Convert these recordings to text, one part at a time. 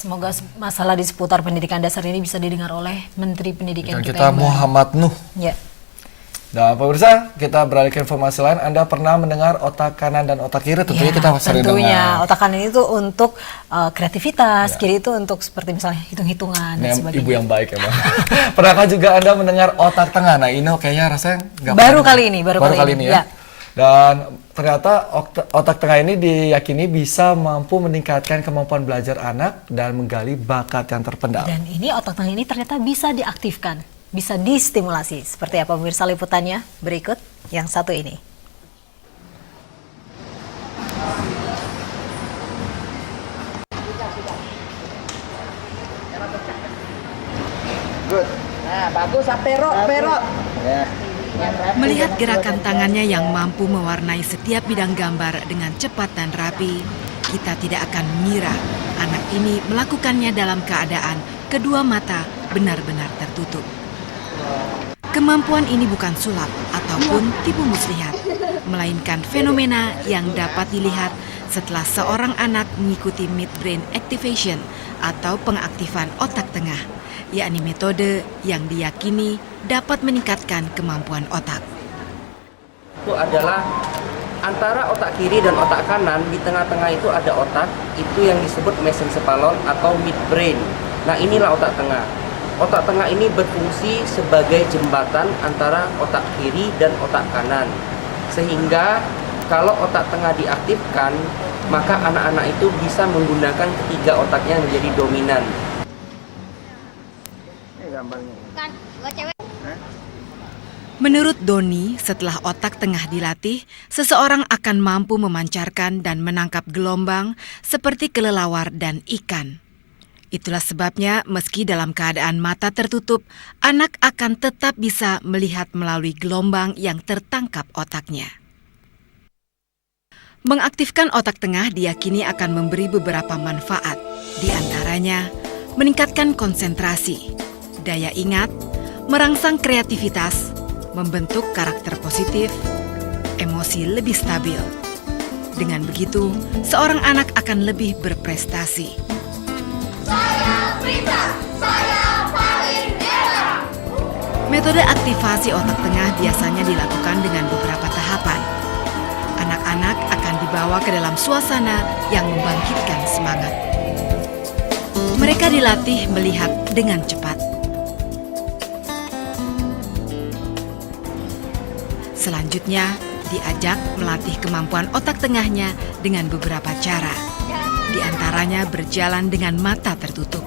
semoga masalah di seputar pendidikan dasar ini bisa didengar oleh Menteri Pendidikan Dan kita kita Muhammad Nuh. Ya. Dan pemirsa, kita beralih ke informasi lain. Anda pernah mendengar otak kanan dan otak kiri? Tentunya kita sering dengar. Tentunya otak kanan itu untuk kreativitas, kiri itu untuk seperti misalnya hitung-hitungan dan sebagainya. Ibu yang baik emang. Pernahkah juga Anda mendengar otak tengah? Nah ini kayaknya rasanya nggak baru kali ini ya. Dan ternyata otak tengah ini diyakini bisa mampu meningkatkan kemampuan belajar anak dan menggali bakat yang terpendam. Dan ini otak tengah ini ternyata bisa diaktifkan, bisa distimulasi. Seperti apa pemirsa liputannya berikut yang satu ini. Good. Nah, bagus, perok. Ya. Melihat gerakan tangannya yang mampu mewarnai setiap bidang gambar dengan cepat dan rapi, kita tidak akan mengira anak ini melakukannya dalam keadaan kedua mata benar-benar tertutup. Kemampuan ini bukan sulap ataupun tipu muslihat, melainkan fenomena yang dapat dilihat setelah seorang anak mengikuti midbrain activation atau pengaktifan otak tengah, yakni metode yang diyakini dapat meningkatkan kemampuan otak. Itu adalah antara otak kiri dan otak kanan, di tengah-tengah itu ada otak, itu yang disebut mesencephalon atau midbrain. Nah inilah otak tengah. Otak tengah ini berfungsi sebagai jembatan antara otak kiri dan otak kanan. Sehingga kalau otak tengah diaktifkan, maka anak-anak itu bisa menggunakan ketiga otaknya menjadi dominan. Menurut Doni, setelah otak tengah dilatih, seseorang akan mampu memancarkan dan menangkap gelombang seperti kelelawar dan ikan. Itulah sebabnya meski dalam keadaan mata tertutup, anak akan tetap bisa melihat melalui gelombang yang tertangkap otaknya. Mengaktifkan otak tengah diyakini akan memberi beberapa manfaat, di antaranya meningkatkan konsentrasi, daya ingat, merangsang kreativitas, membentuk karakter positif, emosi lebih stabil. Dengan begitu, seorang anak akan lebih berprestasi. Saya Prita, saya paling hebat. Metode aktivasi otak tengah biasanya dilakukan dengan beberapa tahapan. Anak-anak akan dibawa ke dalam suasana yang membangkitkan semangat. Mereka dilatih melihat dengan cepat. Selanjutnya, diajak melatih kemampuan otak tengahnya dengan beberapa cara. Di antaranya berjalan dengan mata tertutup.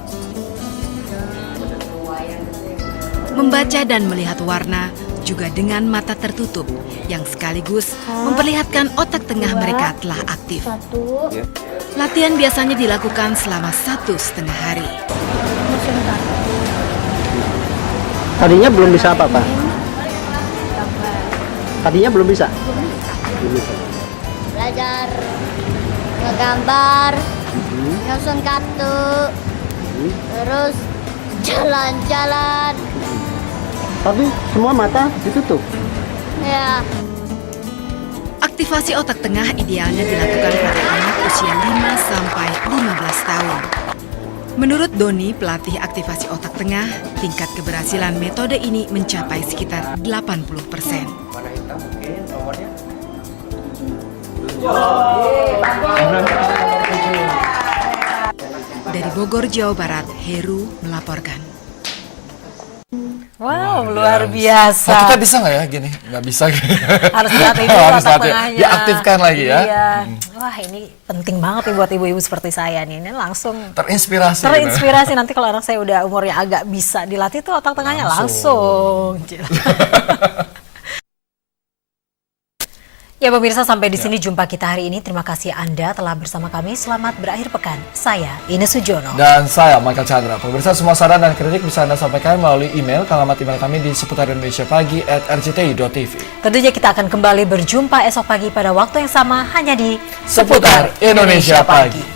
Membaca dan melihat warna juga dengan mata tertutup, yang sekaligus memperlihatkan otak tengah mereka telah aktif. Latihan biasanya dilakukan selama 1,5 hari. Tadinya belum bisa apa, Pak? Tadinya belum bisa? Belajar ngegambar, nyusun kartu, terus jalan-jalan. Tapi semua mata ditutup? Ya. Aktivasi otak tengah idealnya dilakukan pada anak usia 5 sampai 15 tahun. Menurut Doni, pelatih aktivasi otak tengah, tingkat keberhasilan metode ini mencapai sekitar 80%. Dari Bogor, Jawa Barat, Heru melaporkan. Wow, luar biasa. Nah, kita bisa nggak ya gini? Nggak bisa. Harus dilatih dulu Harus otak dilatih. tengahnya. Diaktifkan lagi ya. Iya. Wah, ini penting banget nih buat ibu-ibu seperti saya nih. Ini langsung Terinspirasi. terinspirasi. Nanti kalau anak saya udah umurnya agak bisa dilatih tuh otak tengahnya langsung. Ya pemirsa, sampai di sini jumpa kita hari ini. Terima kasih Anda telah bersama kami. Selamat berakhir pekan. Saya Ines Sujono. Dan saya Michael Chandra. Pemirsa, semua saran dan kritik bisa Anda sampaikan melalui email ke alamat email kami di seputarindonesia.pagi@rcti.tv. Tentunya kita akan kembali berjumpa esok pagi pada waktu yang sama hanya di Seputar Indonesia Pagi.